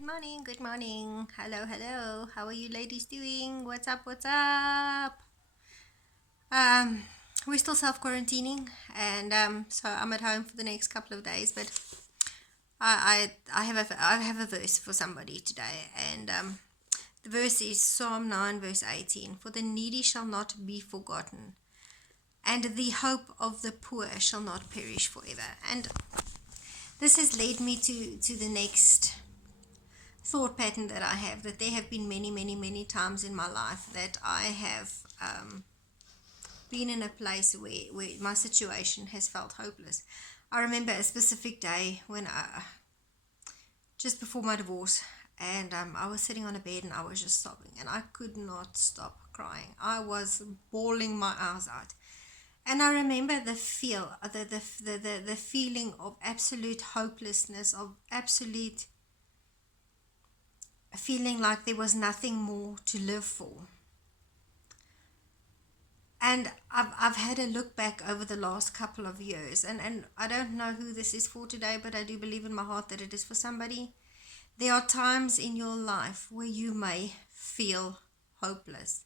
good morning, good morning. Hello, hello. How are you ladies doing? What's up, what's up? Um, we're still self-quarantining and so I'm at home for the next couple of days, but I have a verse for somebody today, and the verse is Psalm 9 verse 18. For the needy shall not be forgotten, and the hope of the poor shall not perish forever. And this has led me to the next thought pattern that I have, that there have been many, many, many times in my life that I have been in a place where my situation has felt hopeless. I remember a specific day when just before my divorce, and I was sitting on a bed and I was just sobbing, and I could not stop crying. I was bawling my eyes out. And I remember the feeling of absolute hopelessness, of absolute feeling like there was nothing more to live for. And I've had a look back over the last couple of years, and I don't know who this is for today, but I do believe in my heart that it is for somebody. There are times in your life where you may feel hopeless,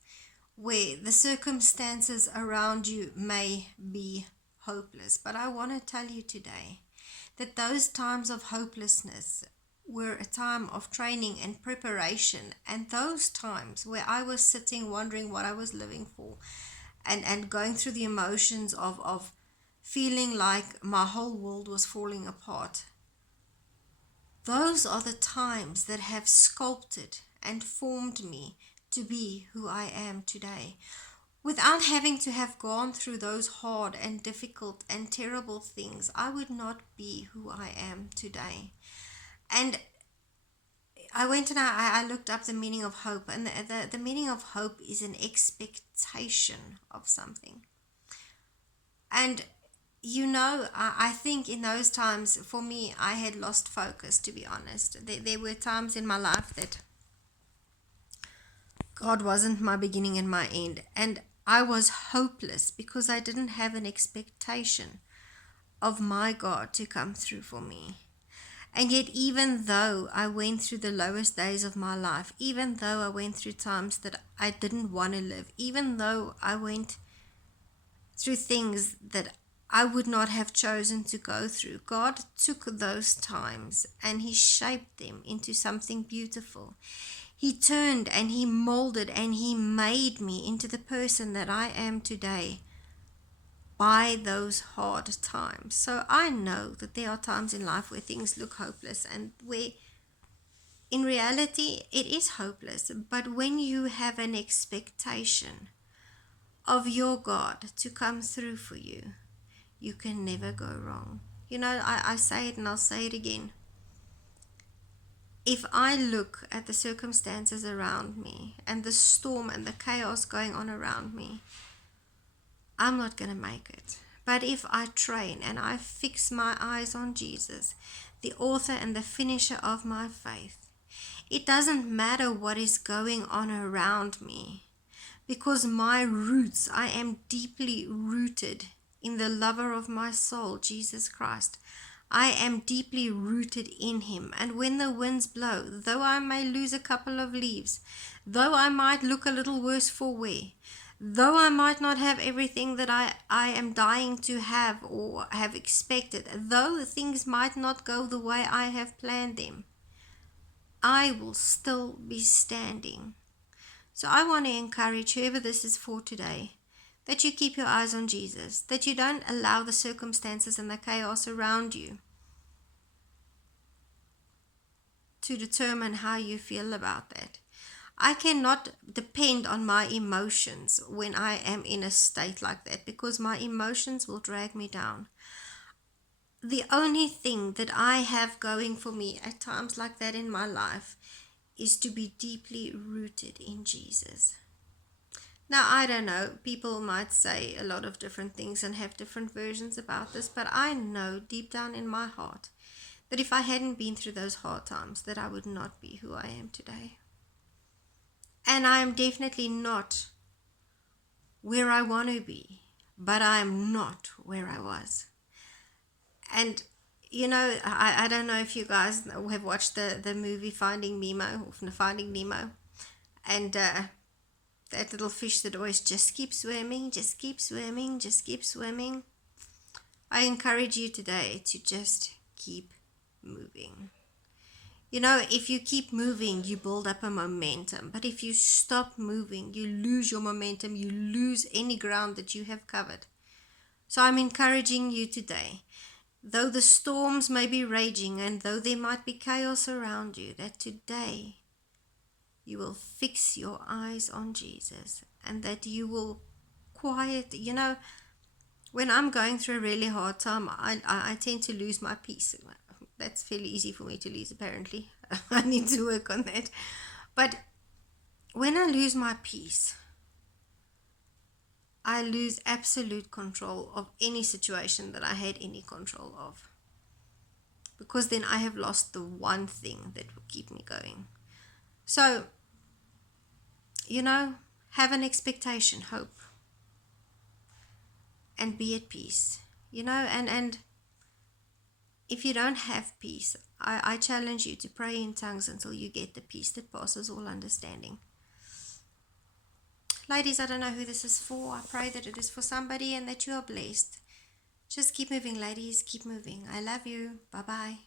where the circumstances around you may be hopeless. But I want to tell you today that those times of hopelessness were a time of training and preparation, and those times where I was sitting wondering what I was living for, and going through the emotions of feeling like my whole world was falling apart. Those are the times that have sculpted and formed me to be who I am today. Without having to have gone through those hard and difficult and terrible things, I would not be who I am today. And I went and I looked up the meaning of hope, and the meaning of hope is an expectation of something. And I think in those times, for me, I had lost focus, to be honest. There were times in my life that God wasn't my beginning and my end, and I was hopeless because I didn't have an expectation of my God to come through for me. And yet, even though I went through the lowest days of my life, even though I went through times that I didn't want to live, even though I went through things that I would not have chosen to go through, God took those times and He shaped them into something beautiful. He turned and He molded and He made me into the person that I am today by those hard times. So I know that there are times in life where things look hopeless, and where in reality it is hopeless. But when you have an expectation of your God to come through for you, you can never go wrong. I say it and I'll say it again. If I look at the circumstances around me and the storm and the chaos going on around me, I'm not going to make it. But if I train and I fix my eyes on Jesus, the author and the finisher of my faith, it doesn't matter what is going on around me, because my roots, I am deeply rooted in the lover of my soul, Jesus Christ. I am deeply rooted in Him. And when the winds blow, though I may lose a couple of leaves, though I might look a little worse for wear, though I might not have everything that I am dying to have or have expected, though things might not go the way I have planned them, I will still be standing. So I want to encourage whoever this is for today, that you keep your eyes on Jesus, that you don't allow the circumstances and the chaos around you to determine how you feel about that. I cannot depend on my emotions when I am in a state like that, because my emotions will drag me down. The only thing that I have going for me at times like that in my life is to be deeply rooted in Jesus. Now, I don't know, people might say a lot of different things and have different versions about this, but I know deep down in my heart that if I hadn't been through those hard times, that I would not be who I am today. And I am definitely not where I want to be, but I am not where I was. And I don't know if you guys have watched the movie Finding Nemo, or Finding Nemo, and that little fish that always just keeps swimming, just keeps swimming, just keeps swimming. I encourage you today to just keep moving. If you keep moving, you build up a momentum. But if you stop moving, you lose your momentum, you lose any ground that you have covered. So I'm encouraging you today, though the storms may be raging and though there might be chaos around you, that today you will fix your eyes on Jesus and that you will quiet. When I'm going through a really hard time, I tend to lose my peace. That's fairly easy for me to lose, apparently. I need to work on that. But when I lose my peace, I lose absolute control of any situation that I had any control of. Because then I have lost the one thing that will keep me going. So, have an expectation, hope, and be at peace. And if you don't have peace, I challenge you to pray in tongues until you get the peace that passes all understanding. Ladies, I don't know who this is for. I pray that it is for somebody and that you are blessed. Just keep moving, ladies. Keep moving. I love you. Bye-bye.